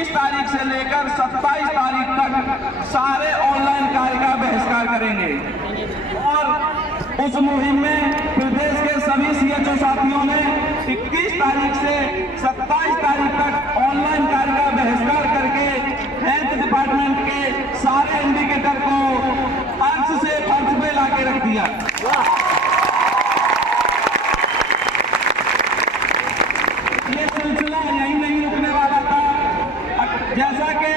21 तारीख से लेकर 27 तारीख तक सारे ऑनलाइन कार्य का बहिष्कार करेंगे। और उस मुहिम में प्रदेश के सभी सीएचओ साथियों ने 21 तारीख से 27 तारीख तक ऑनलाइन कार्य का बहिष्कार करके हेल्थ डिपार्टमेंट के सारे इंडिकेटर को अर्थ से फर्श पे लाके रख दिया। ये सिलसिला यही नहीं रुकने वाला था। जैसा कि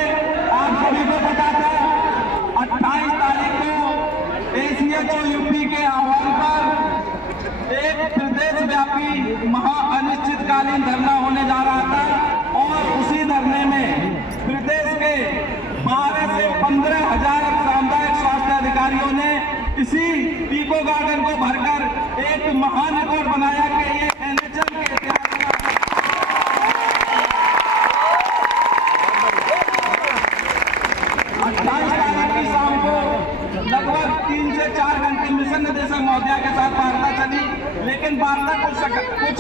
आप सभी को पता था, 28 तारीख को एसीएचओ यूपी के आह्वान पर एक प्रदेश व्यापी महा अनिश्चितकालीन धरना होने जा रहा था और उसी धरने में प्रदेश के 12 से 15 हजार सामुदायिक स्वास्थ्य अधिकारियों ने इसी पीको गार्डन को भरकर एक महान रिकॉर्ड बनाया कि ये एनएचएम के इतिहास लगभग 3 से 4 घंटे मिशन निदेशक महोदया के साथ वार्ता चली, लेकिन वार्ता कुछ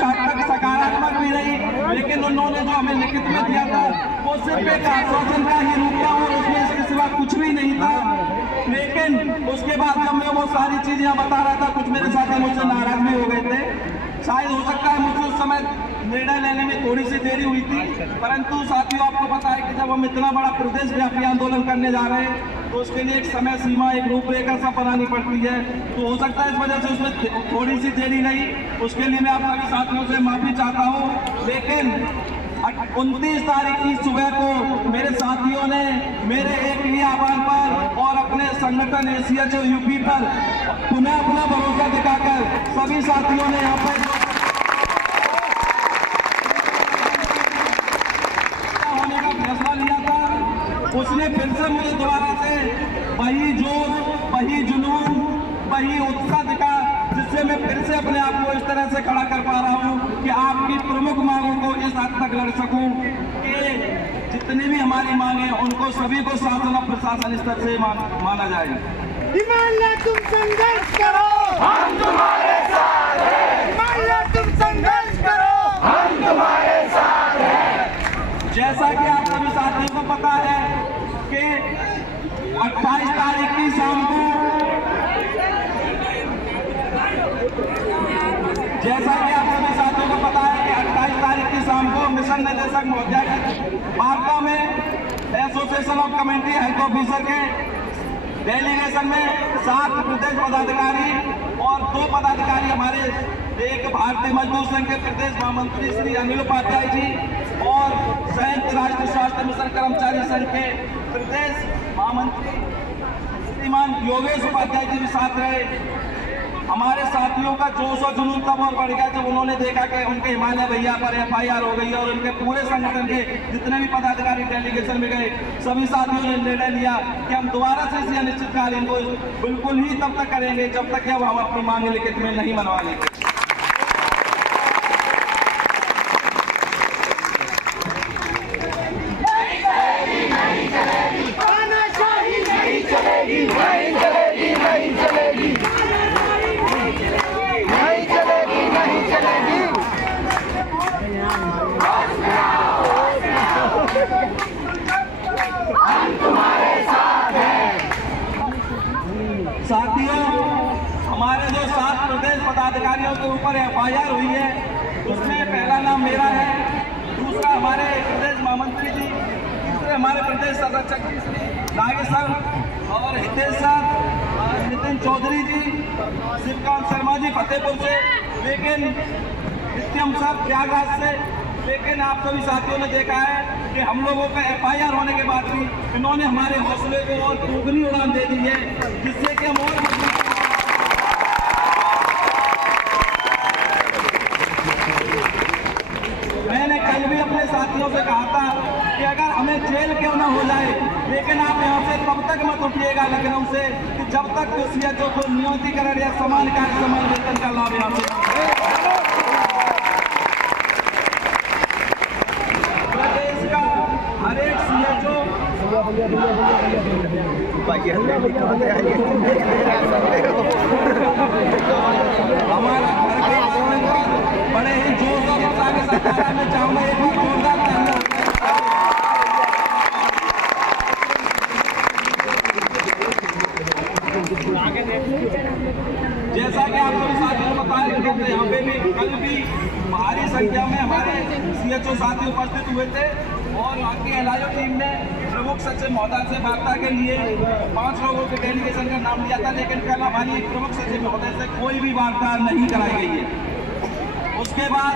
हद तक सकारात्मक भी रही। लेकिन उन्होंने जो हमें लिखित में दिया था वो सिर्फ एक आश्वासन का ही रूप था और उसमें इसके सिवा कुछ भी नहीं था। लेकिन उसके बाद जब मैं वो सारी चीजें बता रहा था, कुछ मेरे साथी मुझसे नाराज भी हो गए थे। शायद हो सकता है मुझसे उस समय निर्णय लेने में थोड़ी सी देरी हुई थी, परंतु साथियों आपको पता है कि जब हम इतना बड़ा प्रदेश व्यापी आंदोलन करने जा रहे हैं तो उसके लिए एक समय सीमा, एक रूपरेखा सब बनानी पड़ती है। तो हो सकता है इस वजह से उसमें थोड़ी सी देरी रही, उसके लिए मैं आप सभी साथियों से माफी चाहता हूँ। लेकिन 29 तारीख की सुबह को मेरे साथियों ने मेरे एक ही आह्वान पर और अपने संगठन एसीएचओ यूपी पर पुनः अपना भरोसा दिखाकर सभी साथियों ने यहाँ पर होने का फैसला लिया था। उसने फिर से मुझे दोबारा से वही जोश, वही जुनून, वही उत्साह दिखा, जिससे मैं फिर से अपने आप को इस तरह से खड़ा कर पा रहा हूँ कि आपकी प्रमुख मांगों को इस हद तक लड़ सकूं कि जितनी भी हमारी मांगे उनको सभी को शासन और प्रशासन स्तर से माना जाए। तुम संघर्ष करो, हम तुम्हारे साथ हैं। तुम संघर्ष करो, हम तुम्हारे साथ हैं। जैसा कि आप सभी साथियों को पता है कि 28 तारीख की शाम को मिशन निदेशक महोदया की वार्ता में association of committee health officer के डेलीगेशन में 7 प्रदेश पदाधिकारी और 2 पदाधिकारी हमारे एक भारतीय मजदूर संघ के प्रदेश महामंत्री श्री अनिल उपाध्याय जी और संयुक्त राष्ट्र स्वास्थ्य मिशन कर्मचारी संघ के प्रदेश महामंत्री श्रीमान योगेश उपाध्याय जी भी साथ रहे। हमारे साथियों का जोश और जुनून तब और बढ़ गया जब उन्होंने देखा कि उनके हिमालय भैया पर एफआईआर हो गई और उनके पूरे संगठन के जितने भी पदाधिकारी डेलीगेशन में गए सभी साथियों ने निर्णय लिया कि हम दोबारा से इसी अनिश्चितकालीन को बिल्कुल ही तब तक करेंगे जब तक हम अपनी मांग लिखित में नहीं मनवा लेंगे। साथियों, हमारे जो 7 प्रदेश पदाधिकारियों के ऊपर एफआईआर हुई है उसमें पहला नाम मेरा है, दूसरा हमारे प्रदेश महामंत्री जी, तीसरे हमारे प्रदेश संरक्षक जी श्री नागेश सर और हितेश सर, नितिन चौधरी जी, शिवकांत शर्मा जी फतेहपुर से, लेकिन नित्यम सर प्रयागराज से। लेकिन आप सभी साथियों ने देखा है कि हम लोगों का एफआईआर होने के बाद भी इन्होंने हमारे हौसले को और दोगुनी उड़ान दे दी है, जिससे कि हम और मैंने कल भी अपने साथियों से कहा था कि अगर हमें जेल क्यों ना हो जाए, लेकिन आप यहाँ से तब तक मत उठिएगा लखनऊ से कि जब तक सीएचओ को नियमितीकरण या समान कार्य समान वेतन का लाभ यहाँ से प्रदेश का हर एक सीएचओ हमारा घर के बड़े ही जोर और उत्साह के साथ मैं चाहूंगा एक बार जोरदार तालियां। सीएचओ साथी उपस्थित हुए थे और वहाँ की एलआईओ टीम ने प्रमुख सचिव महोदय से वार्ता के लिए 5 लोगों के डेलीगेशन का नाम लिया था, लेकिन कल हमारी प्रमुख सचिव महोदय से कोई भी वार्ता नहीं कराई गई है। उसके बाद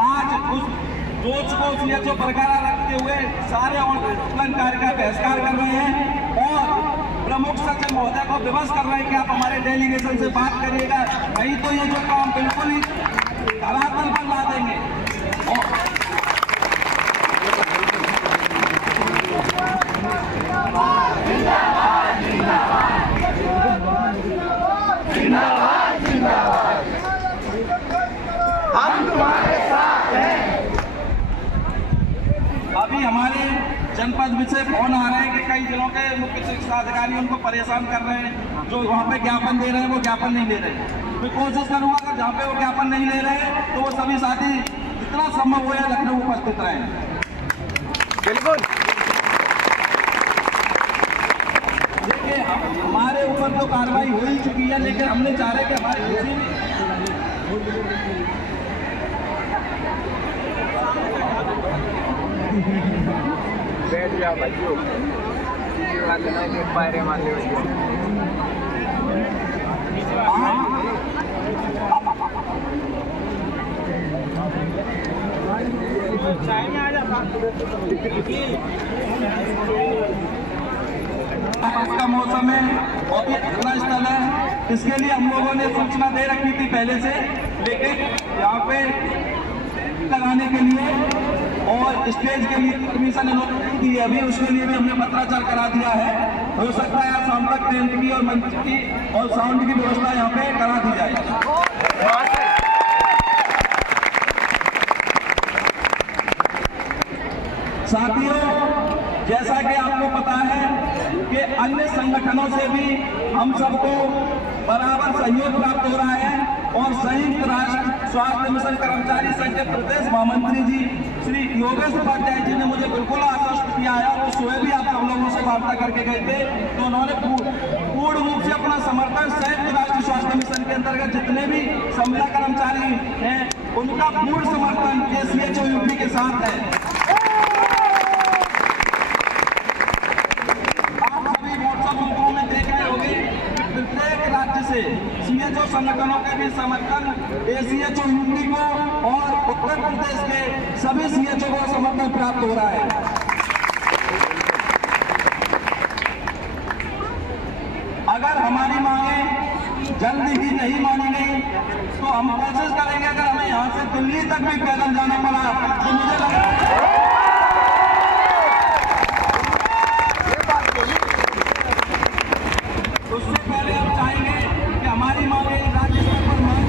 आज उस दोष को सीएचओ बरकरार रखते हुए सारे ऑनलाइन कार्य का बहिष्कार कर रहे हैं और प्रमुख सचिव महोदय को विवश कर रहे हैं कि आप हमारे डेलीगेशन से बात करिएगा, नहीं तो ये जो काम बिल्कुल ही धरातल पर ला देंगे। हम तुम्हारे साथ हैं। अभी हमारे जनपद से फोन आ रहे हैं कि कई जिलों के मुख्य चिकित्सा अधिकारी उनको परेशान कर रहे हैं, जो वहाँ पे ज्ञापन दे रहे हैं वो ज्ञापन नहीं ले रहे। मैं कोशिश करूँगा अगर जहाँ पे वो ज्ञापन नहीं ले रहे तो वो सभी साथी जितना संभव हो या लखनऊ उपस्थित रहें। बिल्कुल। देखिए हमारे ऊपर तो कार्रवाई हो ही चुकी है, लेकिन हमने चाह रहे कि हमारे किसी भी बैठ जाओ भाइयों, पायरे मान लो। का मौसम है और ये घटना स्थल है, इसके लिए हम लोगों ने सूचना दे रखी थी पहले से, लेकिन यहाँ पे लगाने के लिए और स्टेज के लिए परमिशन नहीं दी है अभी, उसके लिए भी हमने पत्राचार करा दिया है। हो सकता है आज शाम तक टेंट की और मंच की और साउंड की व्यवस्था यहाँ पे करा दी जाए। साथियों, जैसा कि आपको पता है कि अन्य संगठनों से भी हम सबको बराबर सहयोग प्राप्त हो रहा है और संयुक्त राष्ट्र स्वास्थ्य मिशन कर्मचारी संघ के प्रदेश महामंत्री जी श्री योगेश उपाध्याय जी ने मुझे बिल्कुल आश्वस्त किया है और सुबह भी आप सब लोगों से वार्ता करके गए थे, तो उन्होंने पूर्ण रूप से अपना समर्थन संयुक्त राष्ट्र स्वास्थ्य मिशन के अंतर्गत जितने भी संविदा कर्मचारी हैं उनका पूर्ण समर्थन के सीएचओ यूपी के साथ है। सीएचओ संगठनों के भी समर्थन एसीएचओ यूपी को और उत्तर प्रदेश के सभी सीएचओ को समर्थन प्राप्त हो रहा है। अगर हमारी मांगे जल्द ही नहीं मानी गई तो हम कोशिश करेंगे, अगर हमें यहाँ से दिल्ली तक भी पैदल जाना पड़ा तो मुझे लगा उससे पहले हम चाहेंगे कि हमारी मांगे राज्य स्तर पर मांग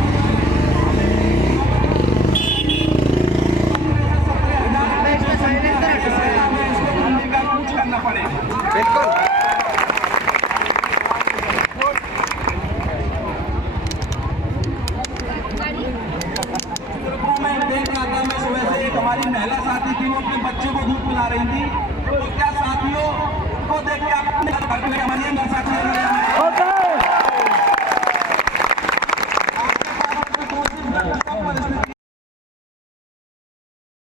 इसको दिल्ली का कूच करना पड़े। बिल्कुल। मैं देख रहा था, मैं सुबह से एक हमारी महिला साथी थी, वो अपने बच्चे को दूध पिला रही थी, तो क्या साथियों को देख के आपने हमारी साथी परिस्थिति